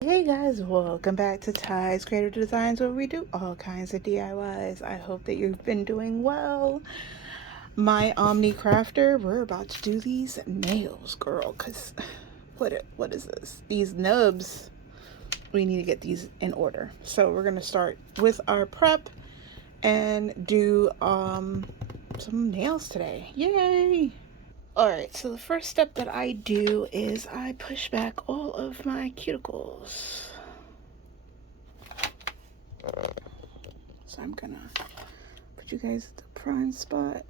Hey guys, welcome back to Tys.creative Designs, where we do all kinds of DIYs. I hope that you've been doing well. My Omni Crafter, we're about to do these nails, girl, because what is this? These nubs, we need to get these in order. So we're going to start with our prep and do some nails today. Yay! Alright, so the first step that I do is I push back all of my cuticles. So I'm gonna put you guys at the prime spot.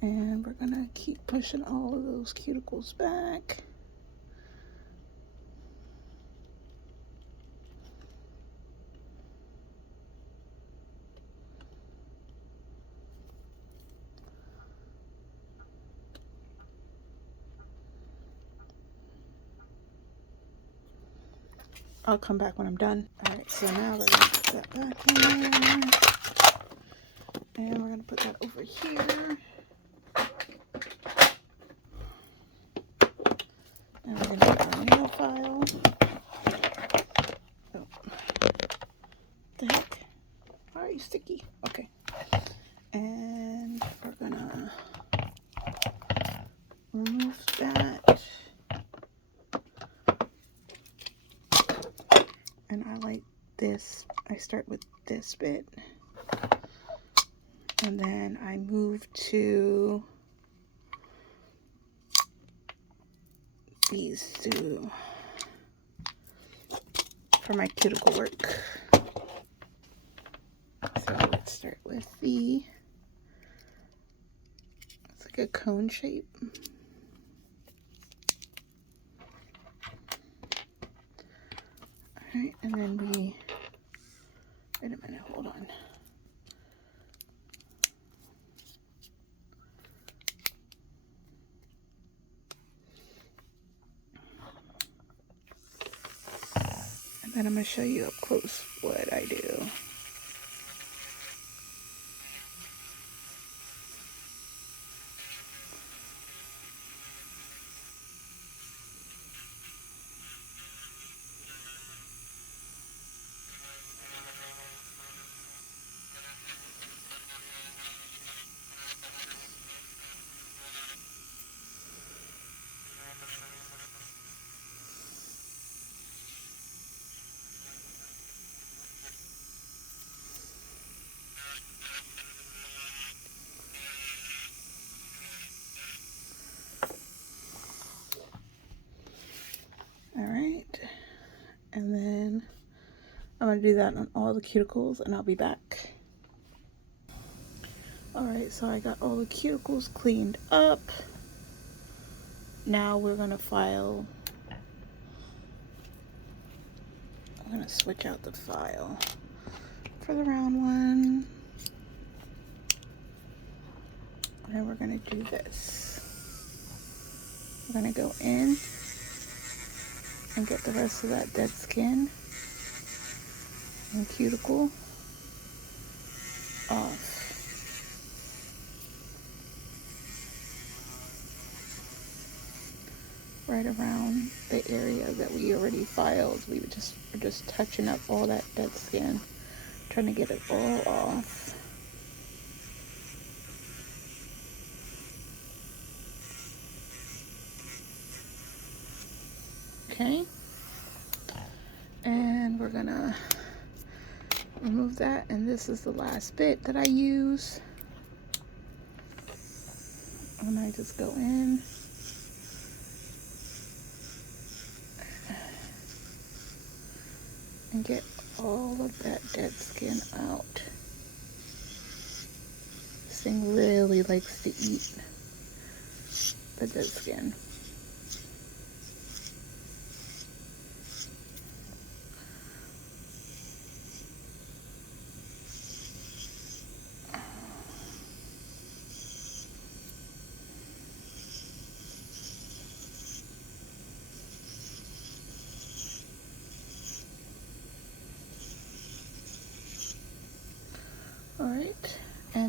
And we're gonna keep pushing all of those cuticles back. I'll come back when I'm done. Alright, so now we're gonna put that back in there. And we're gonna put that over here. And we're gonna get our nail file. Oh. The heck? Why are you sticky? Okay. And we're gonna remove that. And I like this. I start with this bit. And then I move to these two for my cuticle work. So let's start with it's like a cone shape. Alright, and then wait a minute, hold on. And then I'm going to show you up close what I do. Alright, and then I'm going to do that on all the cuticles and I'll be back. Alright, so I got all the cuticles cleaned up. Now we're going to file. I'm going to switch out the file for the round one. And then we're going to do this. We're going to go in and get the rest of that dead skin and cuticle off. Right around the area that we already filed. We're just touching up all that dead skin, trying to get it all off. Okay, and we're gonna remove that, and this is the last bit that I use. And I just go in and get all of that dead skin out. This thing really likes to eat the dead skin.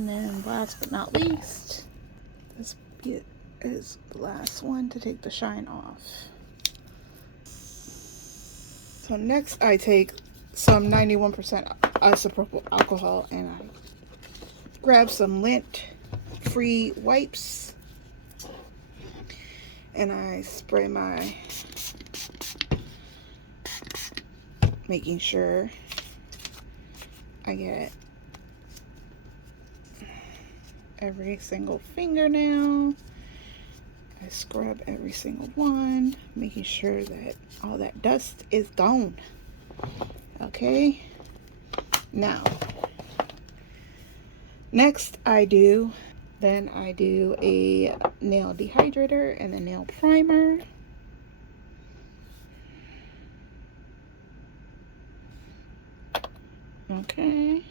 then last but not least, this is the last one to take the shine off. So next I take some 91% isopropyl alcohol and I grab some lint-free wipes and I spray my, making sure I get every single fingernail. I scrub every single one, making sure that all that dust is gone. Okay, now next I do a nail dehydrator and a nail primer. Okay.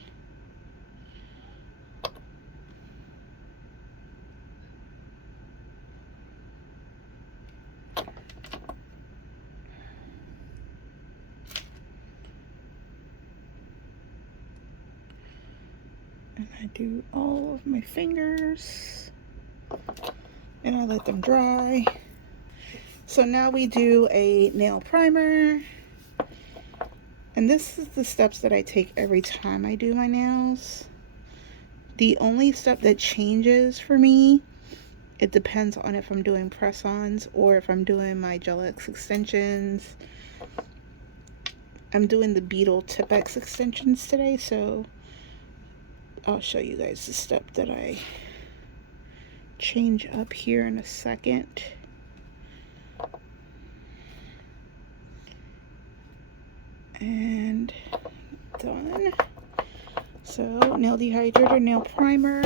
And I do all of my fingers and I let them dry. So now we do a nail primer. And this is the steps that I take every time I do my nails. The only step that changes for me, it depends on if I'm doing press-ons or if I'm doing my Gel X extensions. I'm doing the Beetles Tipex extensions today, so I'll show you guys the step that I change up here in a second. And done. So nail dehydrator, nail primer.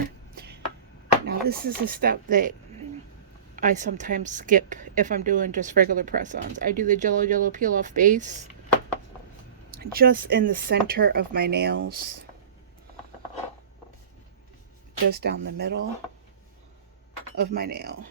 Now this is a step that I sometimes skip if I'm doing just regular press-ons. I do the Jello peel off base just in the center of my nails, just down the middle of my nail.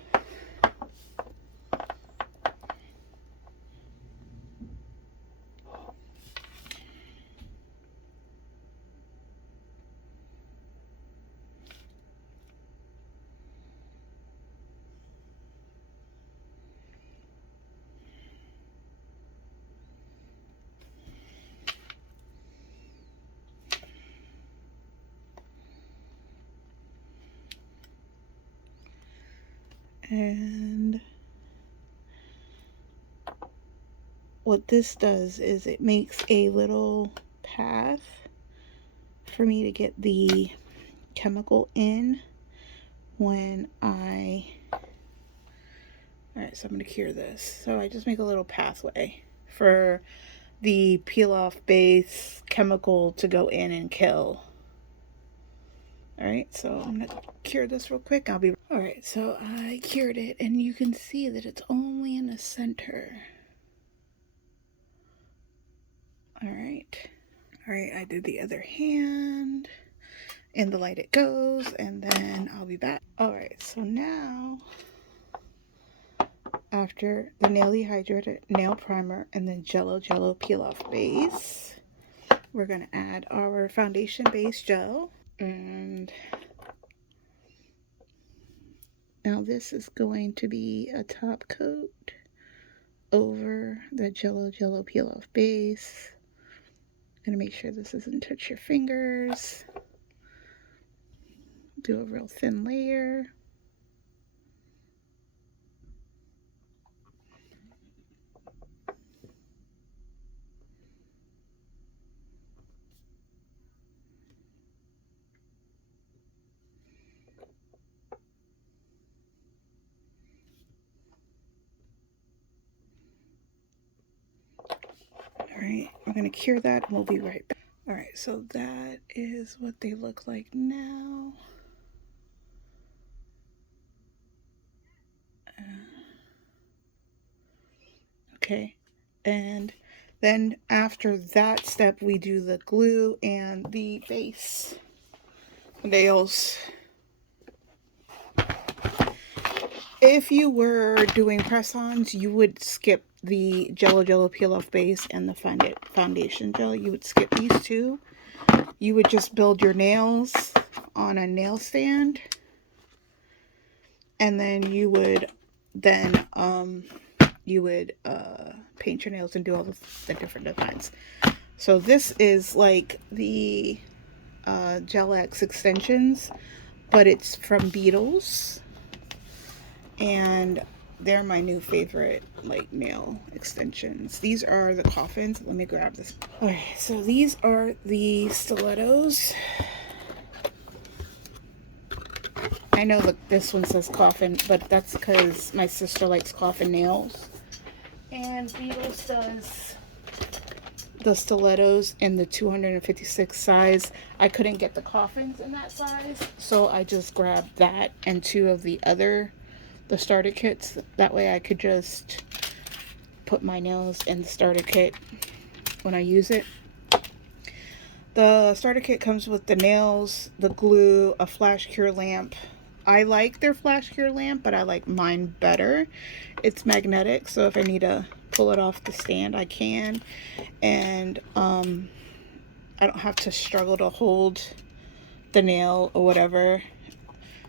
And what this does is it makes a little path for me to get the chemical in when I, alright, so I'm going to cure this. So I just make a little pathway for the peel off base chemical to go in and kill. Alright, so I'm going to cure this real quick. Alright, so I cured it and you can see that it's only in the center. Alright, I did the other hand. In the light it goes, and then I'll be back. Alright, so now, after the nail dehydrator, nail primer, and then Jello peel off base, we're going to add our foundation base gel. And now this is going to be a top coat over the Jello peel off base. I'm going to make sure this doesn't touch your fingers. Do a real thin layer. Alright, we're going to cure that and we'll be right back. Alright, so that is what they look like now. Okay, and then after that step we do the glue and the base nails. If you were doing press-ons, you would skip the Jello peel off base and the foundation gel. You would skip these two. You would just build your nails on a nail stand, and then you would paint your nails and do all the different designs. So this is like the Gel X extensions, but it's from Beetles, and they're my new favorite like nail extensions. These are the coffins. Let me grab this. Alright, so these are the stilettos. I know that this one says coffin, but that's because my sister likes coffin nails. And Beetles does the stilettos in the 256 size. I couldn't get the coffins in that size, so I just grabbed that and two of the starter kits. That way I could just put my nails in the starter kit when I use it. The starter kit comes with the nails, the glue, a flash cure lamp. I like their flash cure lamp, but I like mine better. It's magnetic, so if I need to pull it off the stand, I can. And I don't have to struggle to hold the nail or whatever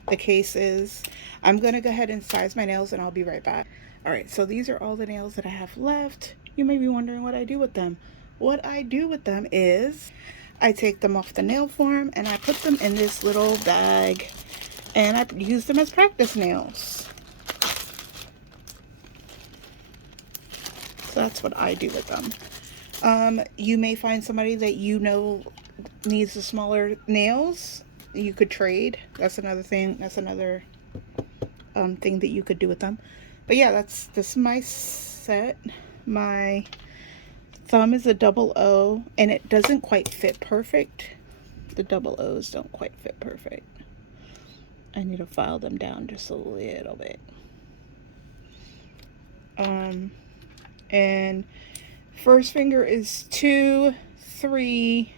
the case is. I'm going to go ahead and size my nails and I'll be right back. Alright, so these are all the nails that I have left. You may be wondering what I do with them. What I do with them is I take them off the nail form and I put them in this little bag, and I use them as practice nails. So that's what I do with them. You may find somebody that you know needs the smaller nails. You could trade. That's another thing. That's another thing that you could do with them. But yeah, this is my set. My thumb is a double O, and it doesn't quite fit perfect. The double O's don't quite fit perfect. I need to file them down just a little bit. And first finger is 2, 3,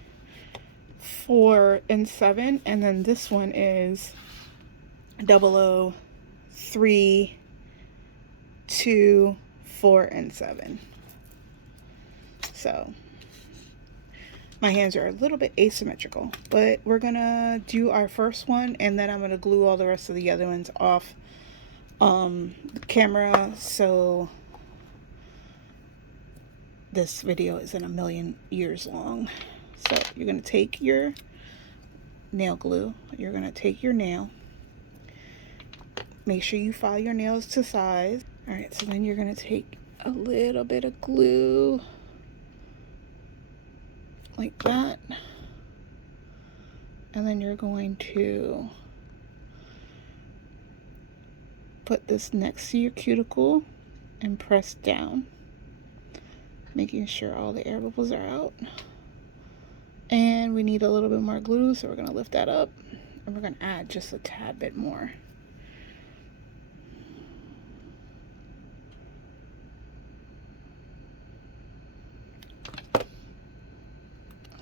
4, and 7, and then this one is 00, 3, 2, 4, and 7. So my hands are a little bit asymmetrical, but we're gonna do our first one, and then I'm gonna glue all the rest of the other ones off the camera, so this video isn't a million years long. So you're gonna take your nail glue, you're gonna take your nail, make sure you file your nails to size. All right, so then you're gonna take a little bit of glue like that, and then you're going to put this next to your cuticle and press down, making sure all the air bubbles are out. And we need a little bit more glue, so we're going to lift that up, and we're going to add just a tad bit more.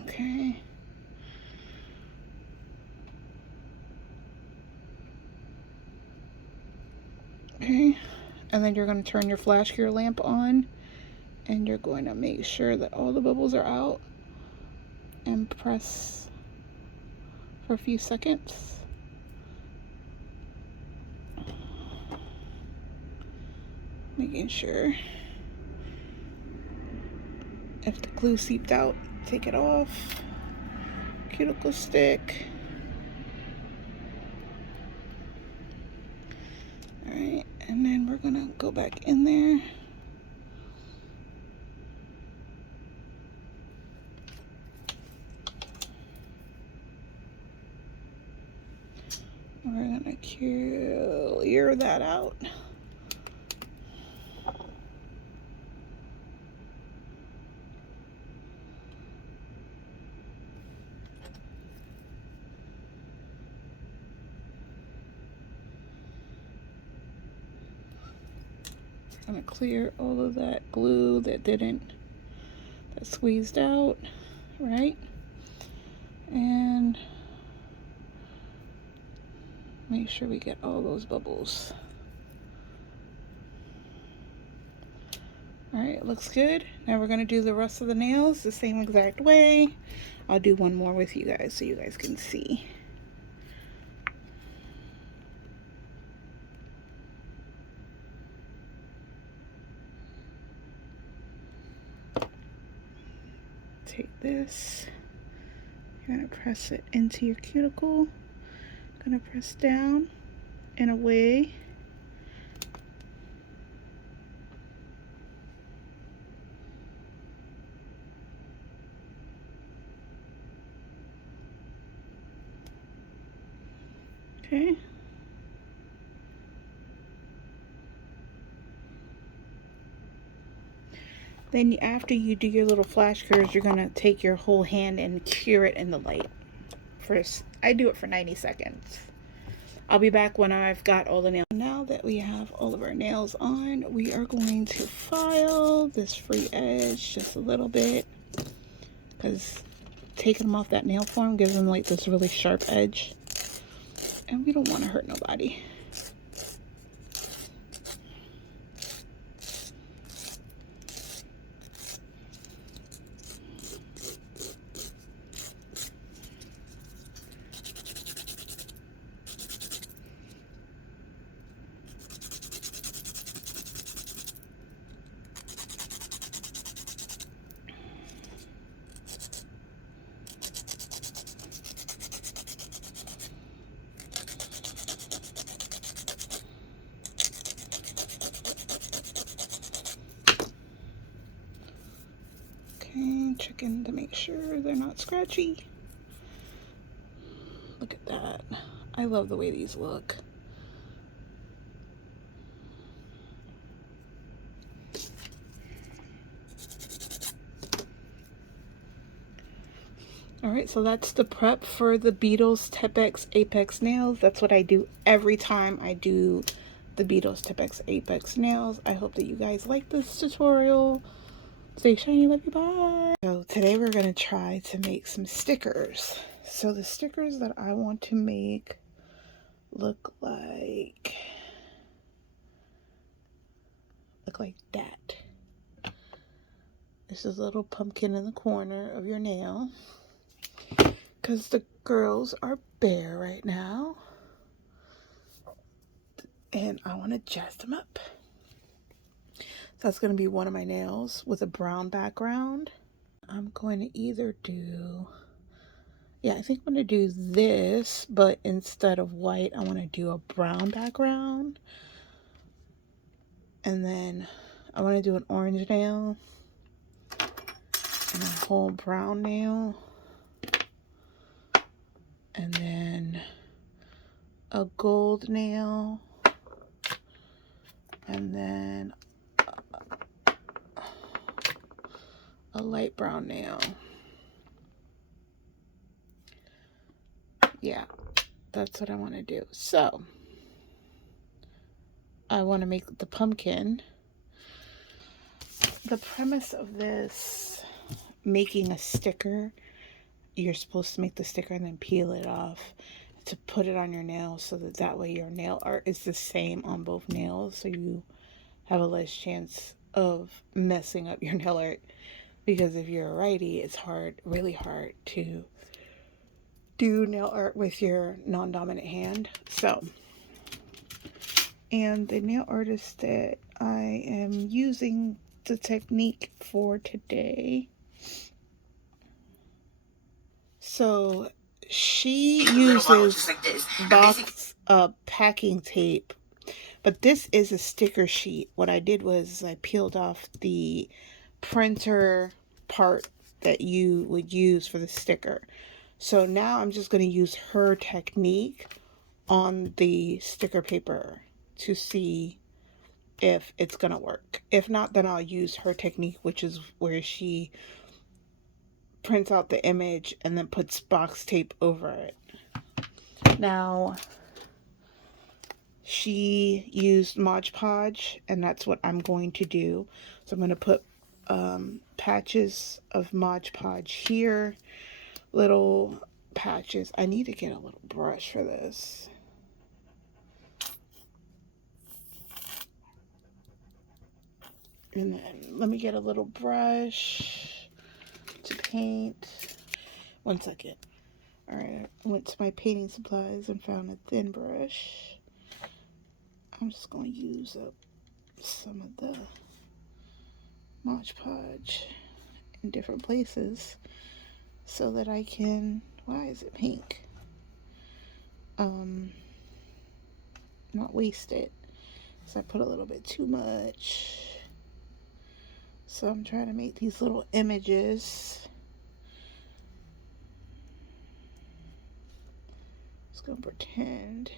Okay. Okay, and then you're going to turn your flash cure lamp on, and you're going to make sure that all the bubbles are out and press for a few seconds. Making sure if the glue seeped out, take it off. Cuticle stick. Alright, and then we're gonna go back in there. We're gonna clear that out. I'm gonna clear all of that glue that squeezed out, right? And make sure we get all those bubbles. Alright, it looks good. Now we're gonna do the rest of the nails the same exact way. I'll do one more with you guys so you guys can see. take this, you're gonna press it into your cuticle, gonna press down and away. Okay. Then after you do your little flash curves, you're gonna take your whole hand and cure it in the light. First, I do it for 90 seconds. I'll be back when I've got all the nails. Now that we have all of our nails on, we are going to file this free edge just a little bit, because taking them off that nail form gives them like this really sharp edge, and we don't want to hurt nobody. Okay, checking to make sure they're not scratchy. Look at that. I love the way these look. Alright, so that's the prep for the Beetles Tipex Apex Nails. That's what I do every time I do the Beetles Tipex Apex Nails. I hope that you guys like this tutorial. Stay shiny, love you, bye! So today we're going to try to make some stickers. So the stickers that I want to make look like that. This is a little pumpkin in the corner of your nail, because the girls are bare right now, and I want to jazz them up. So that's going to be one of my nails with a brown background. I'm going to either do, yeah, I think I'm going to do this, but instead of white, I want to do a brown background. And then I want to do an orange nail and a whole brown nail. And then a gold nail. And then a light brown nail. Yeah, that's what I want to do. So I want to make the pumpkin. The premise of this, making a sticker, you're supposed to make the sticker and then peel it off to put it on your nails, so that way your nail art is the same on both nails, so you have a less chance of messing up your nail art. Because if you're a righty, it's really hard to do nail art with your non-dominant hand. So, and the nail artist that I am using the technique for today, so she uses box packing tape, but this is a sticker sheet. What I did was I peeled off the printer part that you would use for the sticker. So now I'm just going to use her technique on the sticker paper to see if it's going to work. If not, then I'll use her technique, which is where she prints out the image and then puts box tape over it. Now, she used Mod Podge, and that's what I'm going to do. So I'm going to put patches of Mod Podge here, little patches. I need to get a little brush for this. And then let me get a little brush to paint. One second. Alright, I went to my painting supplies and found a thin brush. I'm just going to use up some of the Mod Podge in different places so that I can, why is it pink? Not waste it. So I put a little bit too much. So I'm trying to make these little images. Just gonna pretend.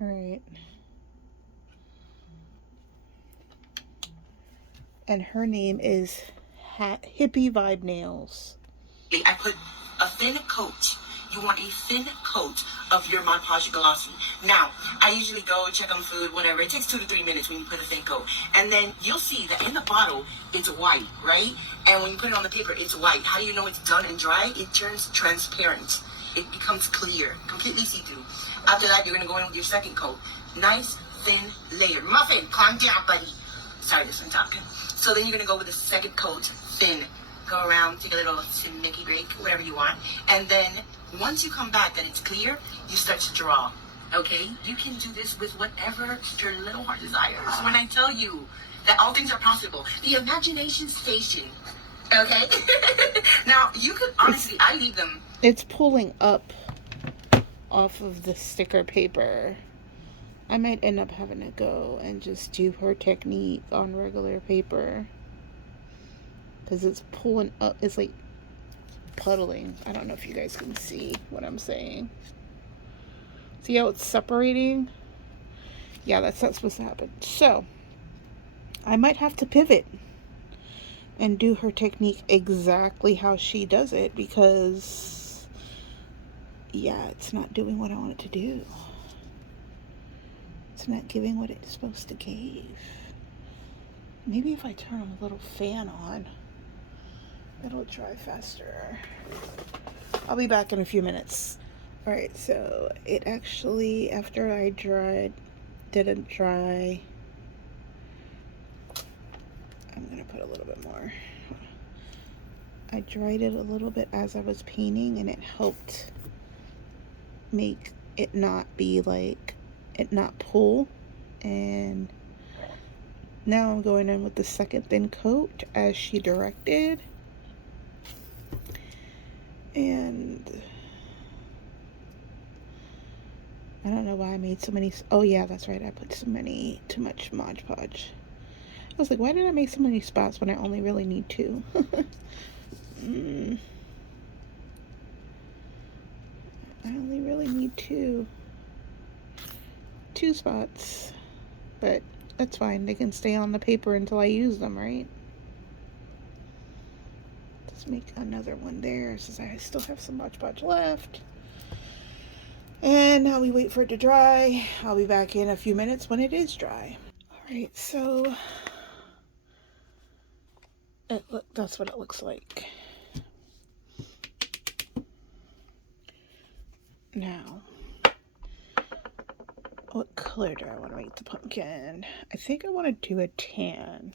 All right. And her name is Hippie Vibe Nails. I put a thin coat. You want a thin coat of your Mod Podge glossy. Now, I usually go check on food, whatever. It takes 2 to 3 minutes when you put a thin coat. And then you'll see that in the bottle, it's white, right? And when you put it on the paper, it's white. How do you know it's done and dry? It turns transparent. It becomes clear, completely see-through. After that, you're going to go in with your second coat. Nice, thin layer. Muffin, calm down, buddy. Sorry, this one talking. So then you're going to go with the second coat, thin. Go around, take a little Mickey break, whatever you want. And then once you come back that it's clear, you start to draw. Okay? You can do this with whatever your little heart desires. When I tell you that all things are possible, the imagination station. Okay? Now, you could honestly, I leave them. It's pulling up off of the sticker paper. I might end up having to go and just do her technique on regular paper. Because it's pulling up, it's like puddling. I don't know if you guys can see what I'm saying. See how it's separating? Yeah, that's not supposed to happen. So, I might have to pivot and do her technique exactly how she does it because, yeah, it's not doing what I want it to do. It's not giving what it's supposed to give. Maybe if I turn a little fan on, it'll dry faster. I'll be back in a few minutes. Alright, so it actually, after I didn't dry. I'm going to put a little bit more. I dried it a little bit as I was painting, and it helped make it not be like, it not pull. And now I'm going in with the second thin coat as she directed. And I don't know why I made so many. Oh yeah, that's right. I put too much Mod Podge. I was like, why did I make so many spots when I only really need 2? I only really need 2 spots, but that's fine. They can stay on the paper until I use them, right? Let's make another one there since I still have some Mod Podge left. And now we wait for it to dry. I'll be back in a few minutes when it is dry. Alright, so that's what it looks like. Now, what color do I want to make the pumpkin? I think I want to do a tan.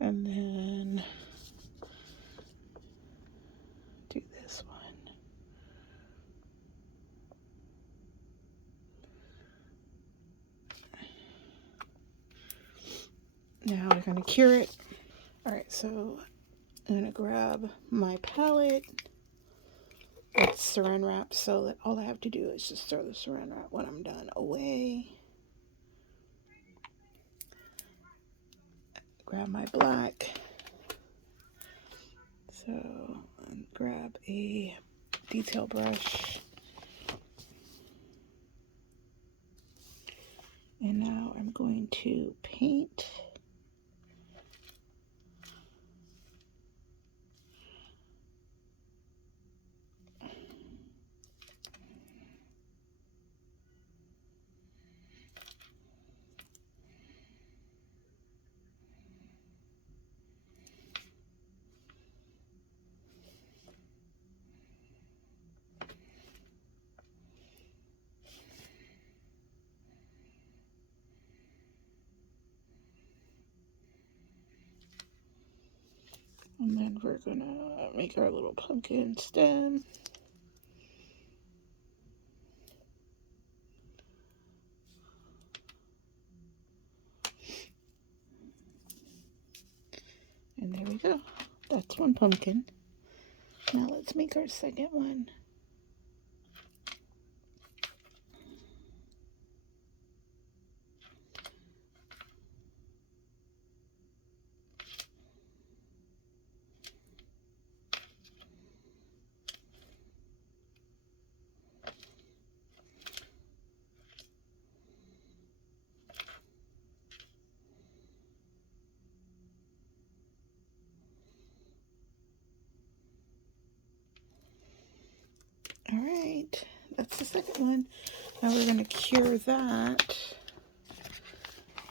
And then do this one. Now we're going to cure it. Alright, so I'm going to grab my palette. It's saran wrap, so that all I have to do is just throw the saran wrap when I'm done away. Grab my black. So grab a detail brush. And now I'm going to paint. And then we're gonna make our little pumpkin stem. And there we go. That's one pumpkin. Now let's make our second one. All right, that's the second one. Now we're gonna cure that,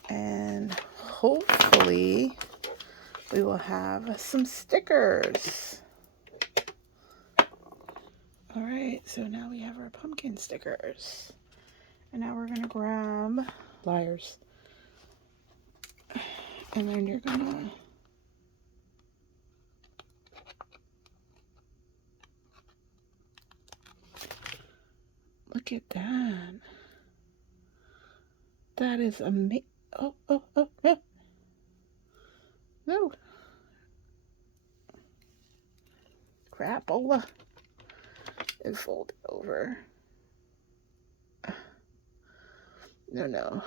and hopefully we will have some stickers. All right, so now we have our pumpkin stickers. And now we're gonna grab pliers. And then you're gonna look at that. That is amazing. Oh, no. No. Crapola. It folded over. No.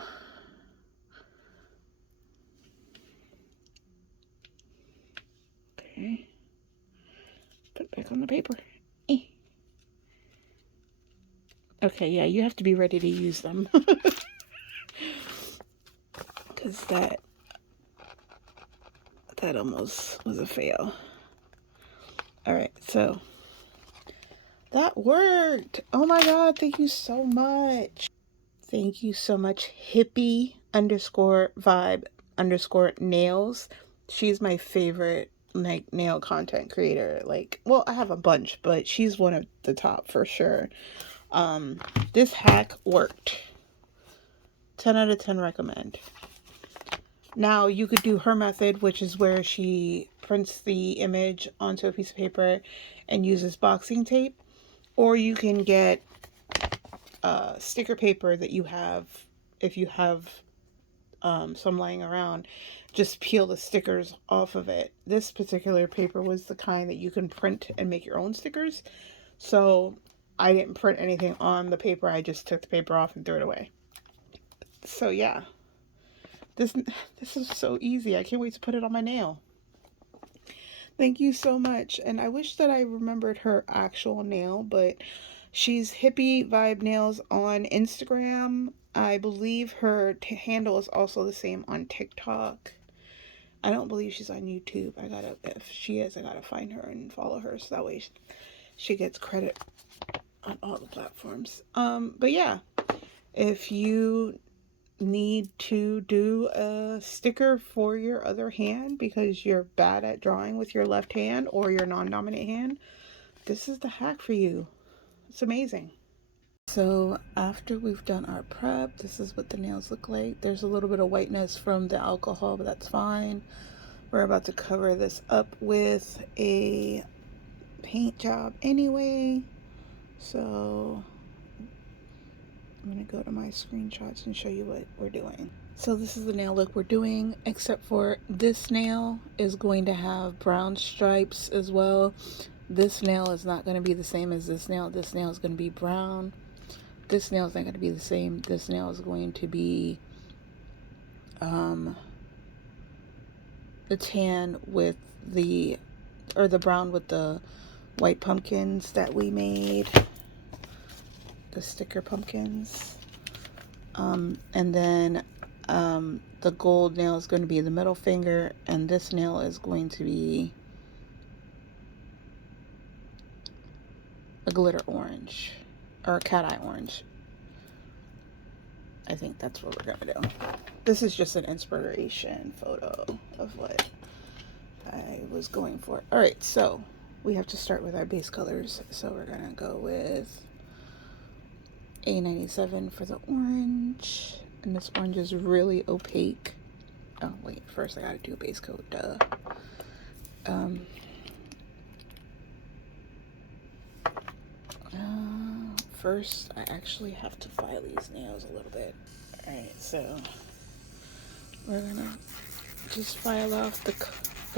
Okay. Put it back on the paper. Okay, yeah, you have to be ready to use them. Because that almost was a fail. Alright, so that worked. Oh my god, thank you so much. Thank you so much, hippie_vibe_nails. She's my favorite like nail content creator. Like, well, I have a bunch, but she's one of the top for sure. This hack worked. 10 out of 10 recommend. Now you could do her method, which is where she prints the image onto a piece of paper and uses boxing tape, or you can get sticker paper that you have. If you have some lying around, just peel the stickers off of it. This particular paper was the kind that you can print and make your own stickers, so I didn't print anything on the paper. I just took the paper off and threw it away. So yeah, this is so easy. I can't wait to put it on my nail. Thank you so much. And I wish that I remembered her actual nail, but she's Hippie Vibe Nails on Instagram. I believe her handle is also the same on TikTok. I don't believe she's on YouTube. If she is, I gotta find her and follow her so that way she gets credit on all the platforms. But yeah, if you need to do a sticker for your other hand because you're bad at drawing with your left hand or your non-dominant hand, this is the hack for you. It's amazing. So after we've done our prep, this is what the nails look like. There's a little bit of whiteness from the alcohol, but that's fine. We're about to cover this up with a paint job anyway. So I'm going to go to my screenshots and show you what we're doing. So this is the nail look we're doing, except for this nail is going to have brown stripes as well. This nail is not going to be the same as this nail. This nail is going to be brown. This nail is not going to be the same. This nail is going to be the tan with the brown with the white pumpkins that we made, the sticker pumpkins. And then the gold nail is going to be the middle finger, and this nail is going to be a glitter orange or a cat eye orange. I think that's what we're gonna do. This is just an inspiration photo of what I was going for. All right, so we have to start with our base colors. So we're gonna go with A97 for the orange, and this orange is really opaque. Oh wait, first I gotta do a base coat, duh. First, I actually have to file these nails a little bit. Alright, so we're gonna just file off the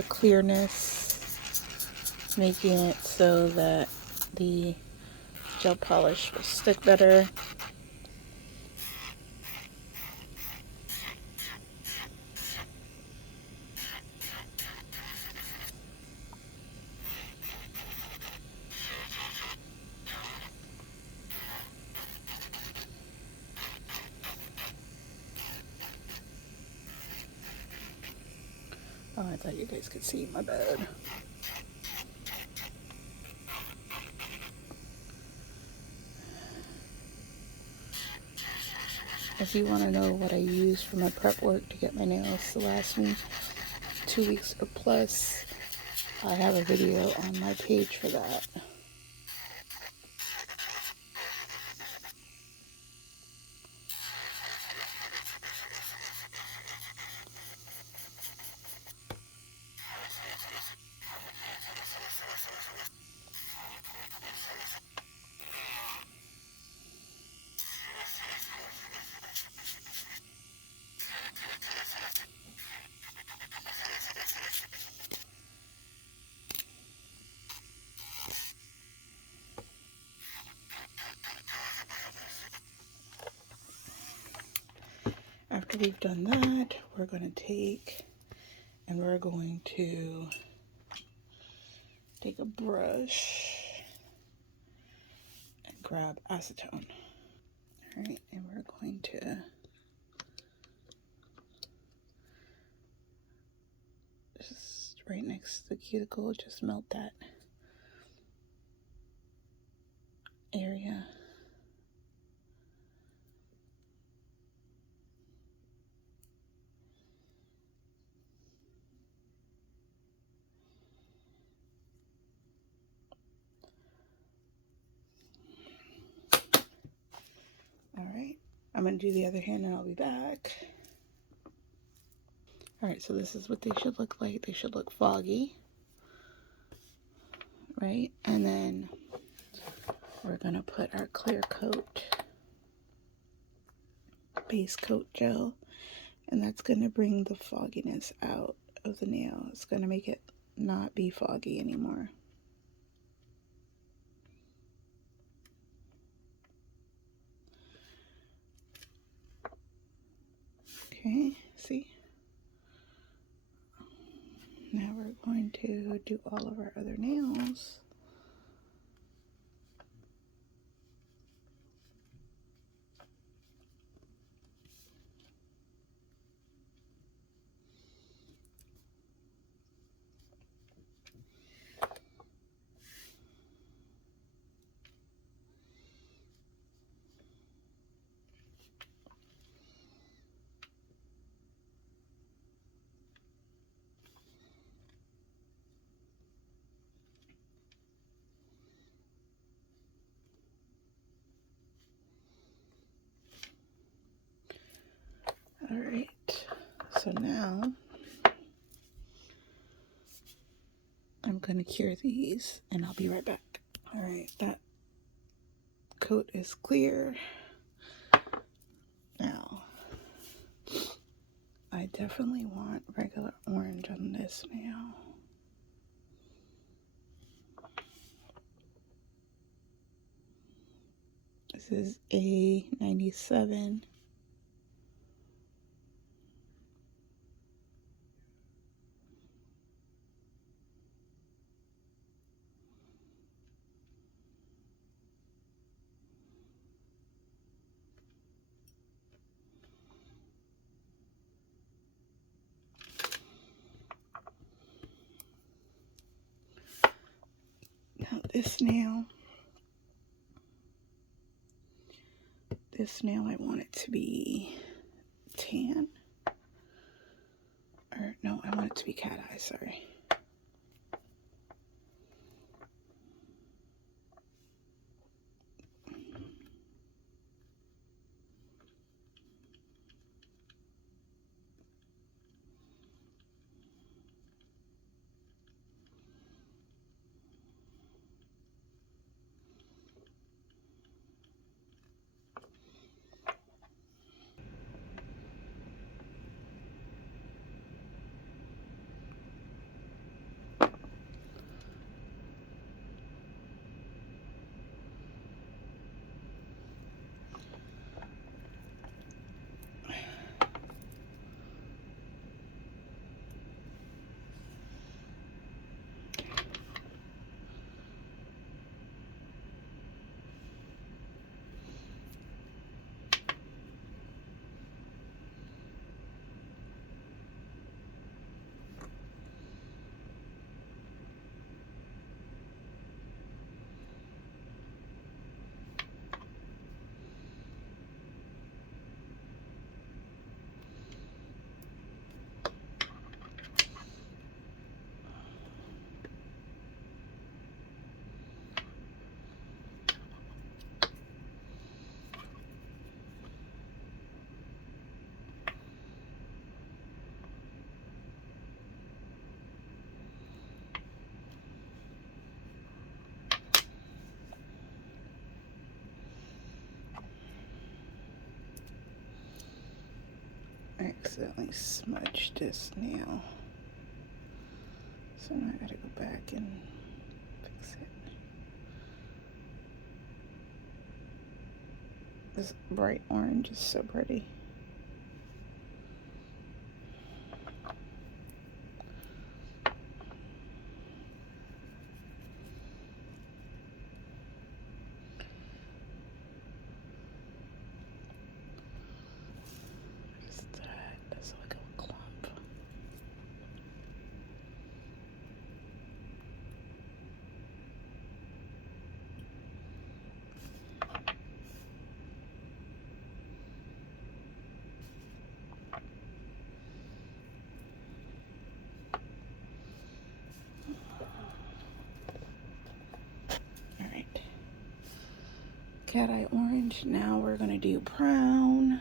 clearness, making it so that the gel polish will stick better. Oh, I thought you guys could see, my bad. If you want to know what I use for my prep work to get my nails to last me 2 weeks or plus, I have a video on my page for that. After we've done that, we're going to take a brush and grab acetone. Alright, and we're going to just right next to the cuticle, just melt that area. Alright, I'm going to do the other hand and I'll be back. Alright, so this is what they should look like. They should look foggy. Right? And then we're going to put our clear coat, base coat gel, and that's going to bring the fogginess out of the nail. It's going to make it not be foggy anymore. Okay, see? Now we're going to do all of our other nails. Alright, so now I'm going to cure these and I'll be right back. Alright, that coat is clear. Now, I definitely want regular orange on this nail. This is A97. Now this nail I want it to be tan. Or no, I want it to be cat eye, sorry. accidentally smudged this nail. So now I gotta go back and fix it. This bright orange is so pretty. That's like a clump. All right. Cat eye orange. Now we're gonna do brown.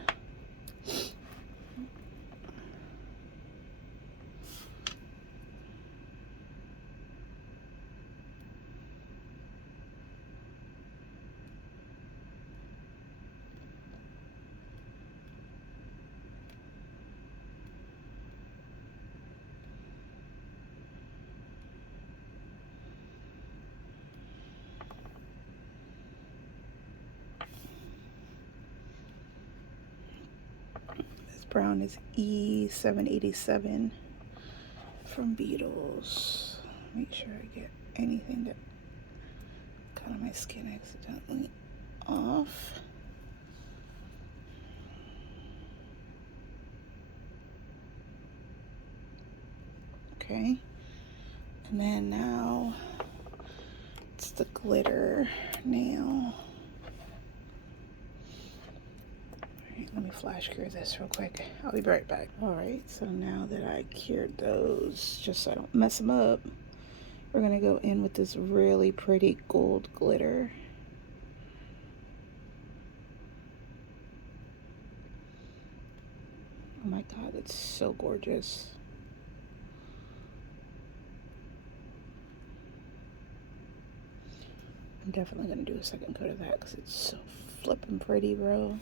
Brown is E787 from Beetles. Make sure I get anything that got on my skin accidentally off. Okay, and then now it's the glitter nail. Let me flash cure this real quick. I'll be right back. All right, so now that I cured those, just so I don't mess them up, we're gonna go in with this really pretty gold glitter. Oh my God, it's so gorgeous. I'm definitely gonna do a second coat of that because it's so flippin' pretty, bro.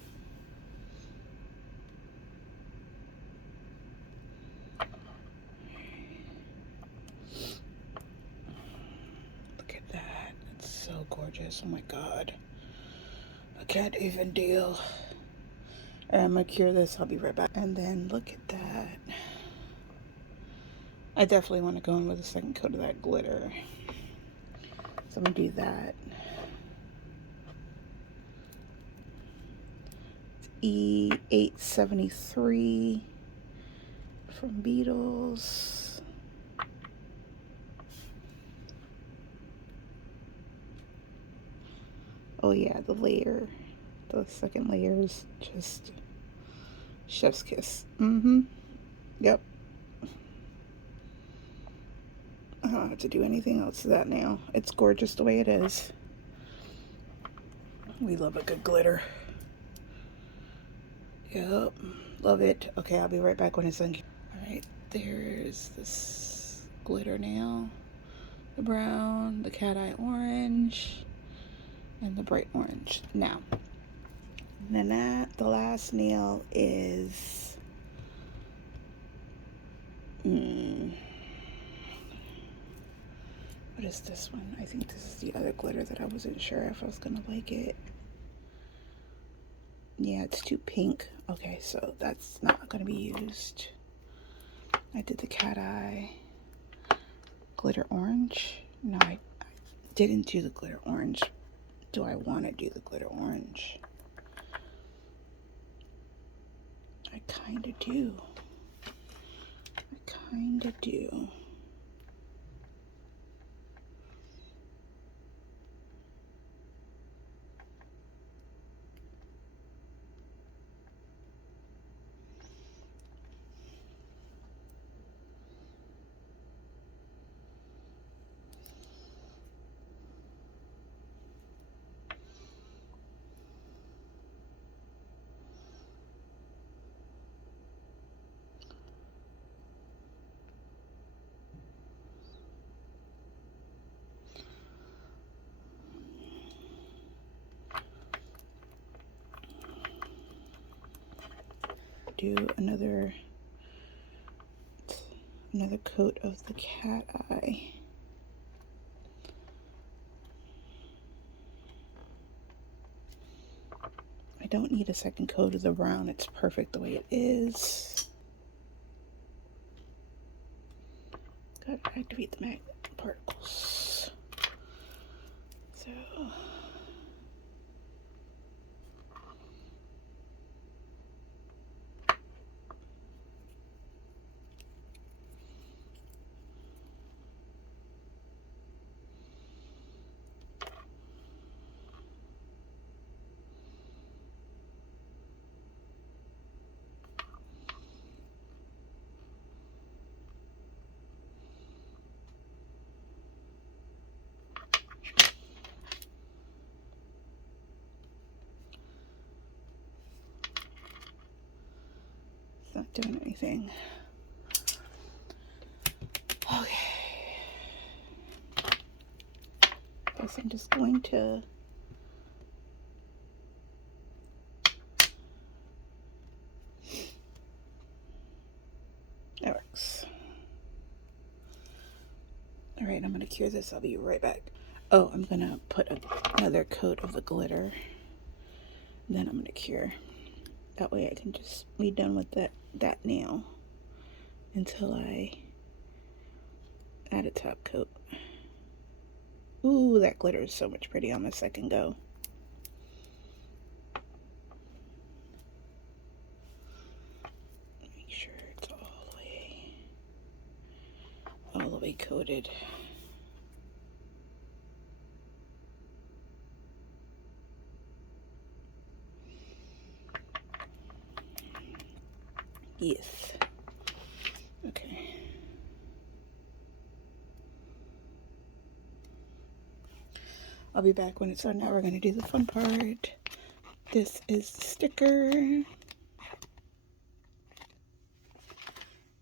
So gorgeous. Oh my God, I can't even deal. And I'm gonna cure this. I'll be right back. And then look at that. I definitely want to go in with a second coat of that glitter, so I'm gonna do that. It's E873 from Beetles. Oh yeah, the layer, the second layer is just chef's kiss. Yep. I don't have to do anything else to that now. It's gorgeous the way it is. We love a good glitter. Yep, love it. Okay, I'll be right back when it's done. All right, there's this glitter nail, the brown, the cat eye orange, and the bright orange. Now, the last nail is what is this one? I think this is the other glitter that I wasn't sure if I was gonna like it. Yeah, it's too pink. Okay, so that's not gonna be used. I did the cat eye glitter orange. No, I didn't do the glitter orange. Do I want to do the glitter orange? I kind of do. I kind of do. Do another another coat of the cat eye. I don't need a second coat of the brown. It's perfect the way it is. Gotta activate the magnet particles. So it's not doing anything. Okay. Guess I'm just going to that works. All right, I'm gonna cure this. I'll be right back. Oh, I'm gonna put another coat of the glitter. Then I'm gonna cure. That way I can just be done with that nail until I add a top coat. Ooh, that glitter is so much pretty on the second go. Make sure it's all the way coated. Yes. Okay. I'll be back when it's done. Now we're going to do the fun part. This is the sticker.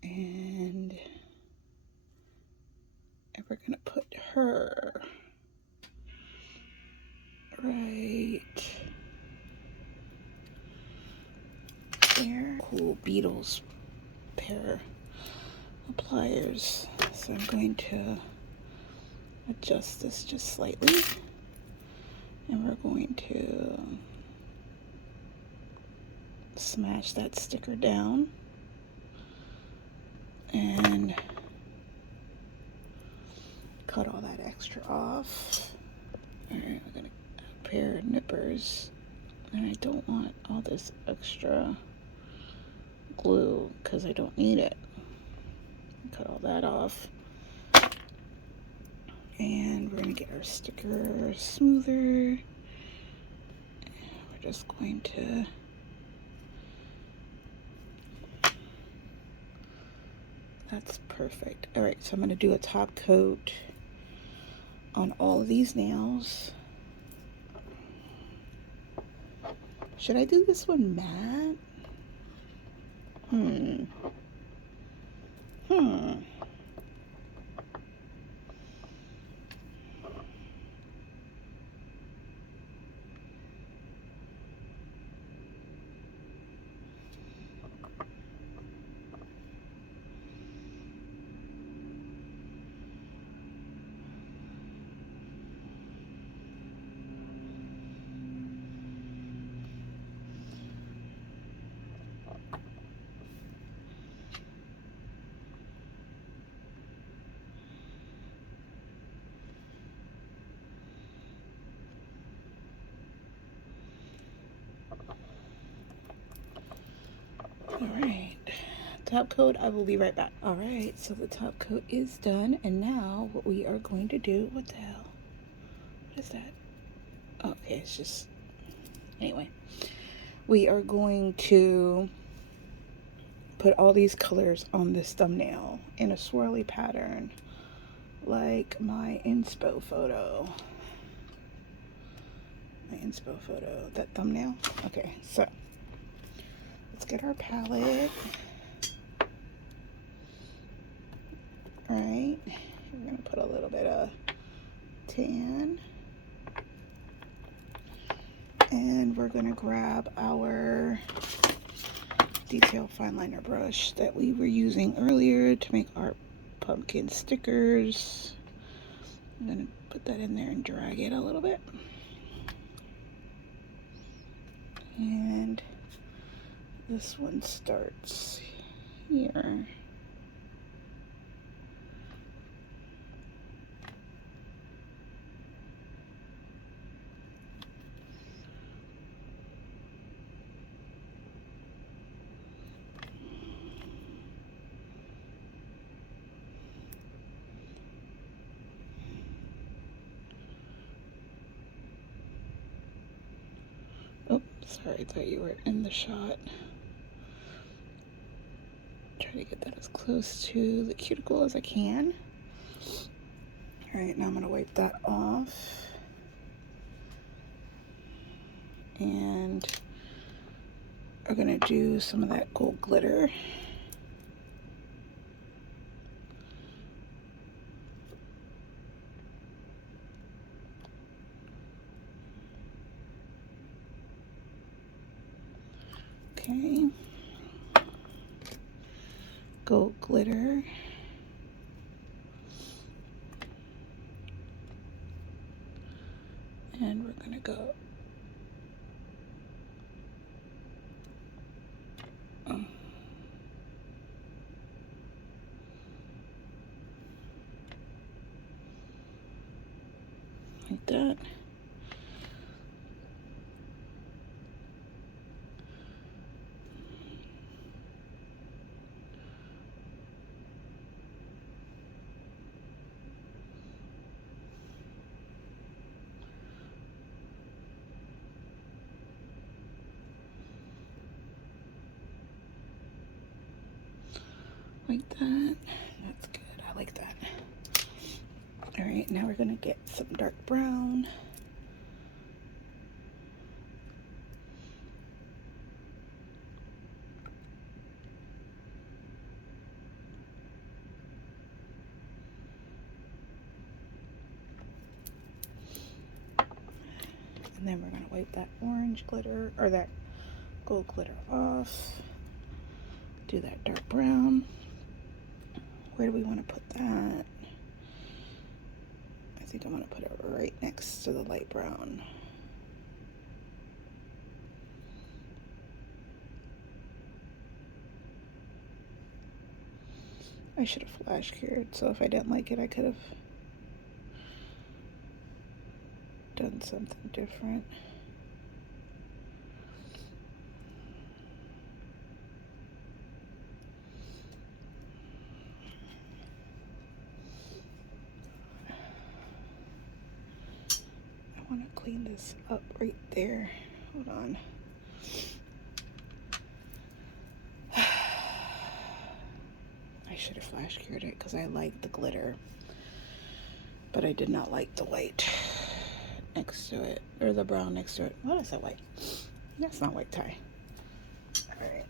And we're going to put her right there. Cool Beetles pair of pliers. So I'm going to adjust this just slightly. And we're going to smash that sticker down and cut all that extra off. Alright, we're gonna add a pair of nippers, and I don't want all this extra glue because I don't need it. Cut all that off, and we're gonna get our sticker smoother. We're just going to that's perfect. All right, so I'm going to do a top coat on all of these nails. Should I do this one matte? Alright, top coat, I will be right back. Alright, so the top coat is done, and now what we are going to do, what the hell? What is that? Oh, okay, it's just, anyway. We are going to put all these colors on this thumbnail in a swirly pattern, like my inspo photo. That thumbnail? Okay, so let's get our palette. Right, we're gonna put a little bit of tan, and we're gonna grab our detail fine liner brush that we were using earlier to make our pumpkin stickers. I'm going to put that in there and drag it a little bit. And this one starts here. Oh, sorry, I thought you were in the shot. Try to get that as close to the cuticle as I can. Alright, now I'm going to wipe that off. And we're going to do some of that gold glitter. Okay. Gold glitter. And we're going to go like that. Like that. That's good. I like that. All right, now we're gonna get some dark brown. And then we're gonna wipe that orange glitter, or that gold glitter off. Do that dark brown. Where do we want to put that? I think I'm going to put it right next to the light brown. I should have flash cured, so if I didn't like it, I could have done something different. I want to clean this up right there. Hold on. I should have flash cured it because I like the glitter, but I did not like the white next to it, or the brown next to it. What is that white? That's not white tie. Alright,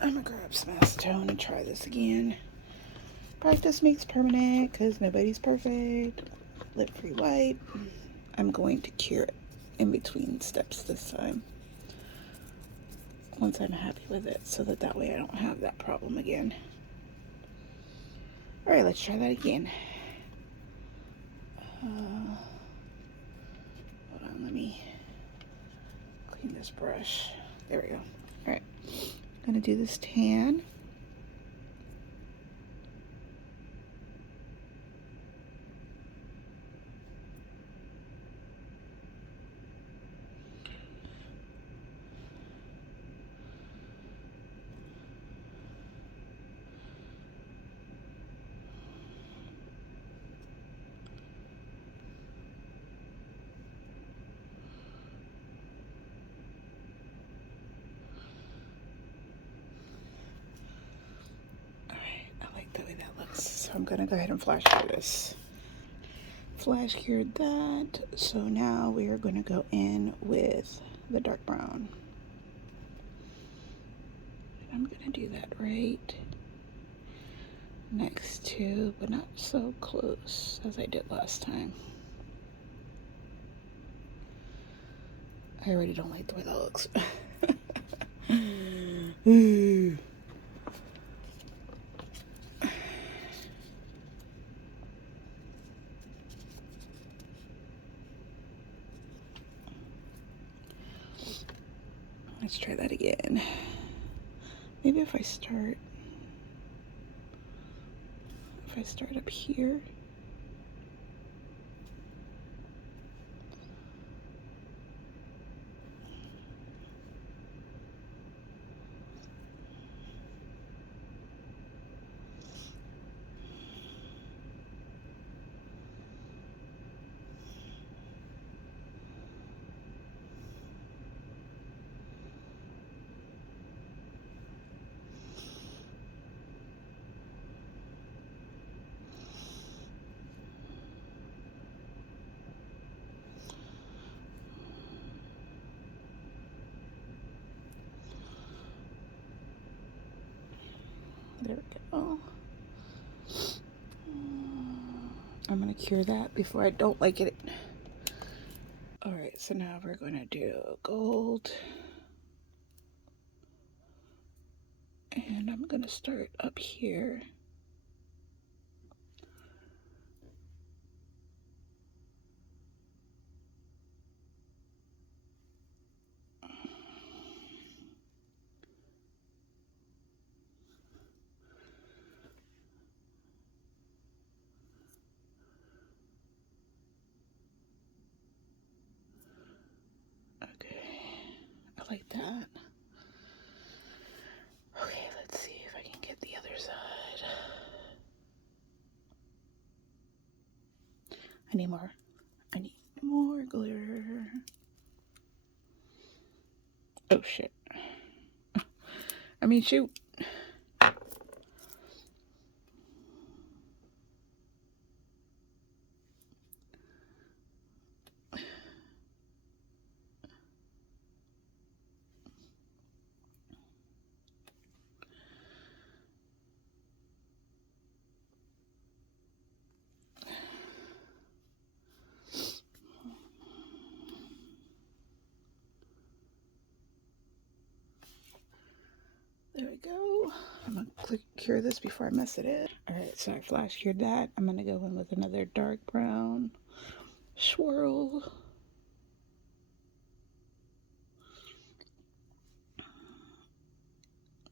I'm gonna grab some acetone and try this again. Practice makes permanent because nobody's perfect. Lip free white. I'm going to cure it in between steps this time once I'm happy with it, so that way I don't have that problem again. Alright, let's try that again. Hold on, let me clean this brush. There we go. Alright, I'm gonna do this tan. So I'm gonna go ahead and flash cure this. Flash cured that. So now we are gonna go in with the dark brown. I'm gonna do that right next to, but not so close as I did last time. I already don't like the way that looks. Let's try that again. Maybe if I start up here. There we go. I'm gonna cure that before I don't like it. All right, so now we're gonna do gold. And I'm gonna start up here. Okay, I like that. Okay, let's see if I can get the other side. I need more glitter. Oh shit. I mean, shoot. There we go. I'm gonna cure this before I mess it in. Alright, so I flash cured that. I'm gonna go in with another dark brown swirl.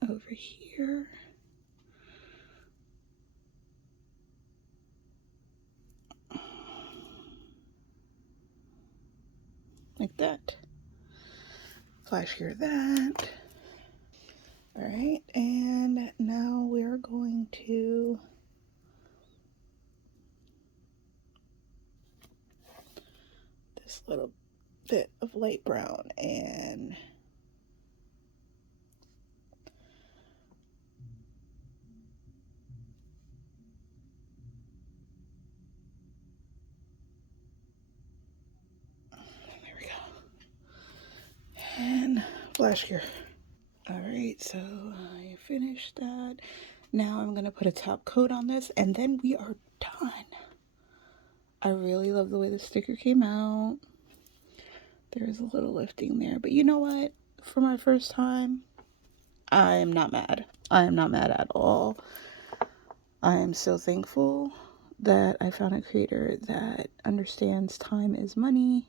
Over here. Like that. Flash cure that. Alright, and now we're going to this little bit of light brown and there we go. And flash cure. Alright, so I finished that. Now I'm gonna put a top coat on this and then we are done. I really love the way the sticker came out. There's a little lifting there, but you know what? For my first time, I am not mad. I am not mad at all. I am so thankful that I found a creator that understands time is money.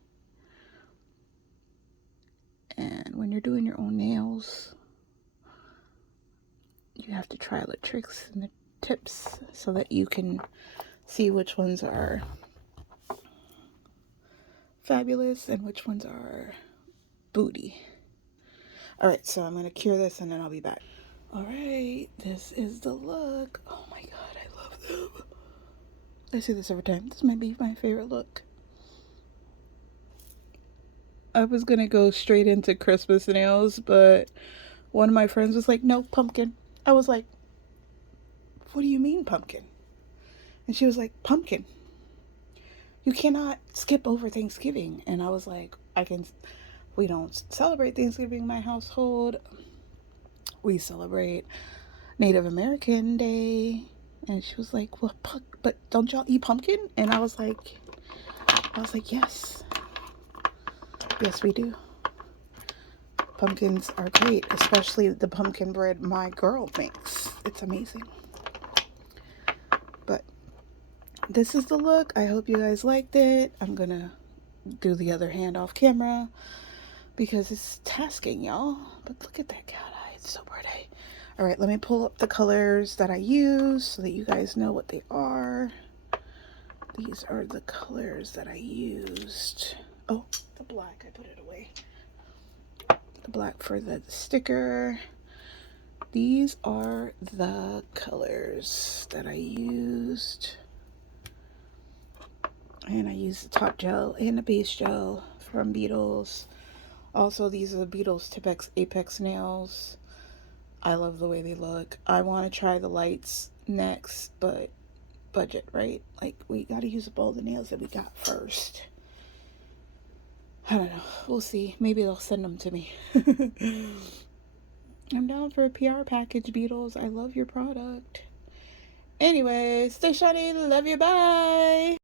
And when you're doing your own nails, you have to try the tricks and the tips so that you can see which ones are fabulous and which ones are booty. Alright, so I'm going to cure this and then I'll be back. Alright, this is the look. Oh my god, I love them. I say this every time. This might be my favorite look. I was going to go straight into Christmas nails, but one of my friends was like, no, pumpkin. I was like, what do you mean pumpkin? And she was like, pumpkin. You cannot skip over Thanksgiving. And I was like, we don't celebrate Thanksgiving in my household. We celebrate Native American Day. And she was like, well, but don't y'all eat pumpkin? And I was like, yes. Yes, we do. Pumpkins are great, especially the pumpkin bread my girl makes. It's amazing. But this is the look. I hope you guys liked it. I'm gonna do the other hand off camera because it's tasking, y'all. But look at that cat eye. It's so pretty. All right, let me pull up the colors that I use so that you guys know what they are. These are the colors that I used. Oh, the black, I put it away. The black for the sticker. These are the colors that I used. And I used the top gel and the base gel from Beetles. Also, these are the Beetles Tipex Apex Nails. I love the way they look. I want to try the lights next, but budget, right? Like, we got to use up all the nails that we got first. I don't know. We'll see. Maybe they'll send them to me. I'm down for a PR package, Beetles. I love your product. Anyway, stay shiny. Love you. Bye.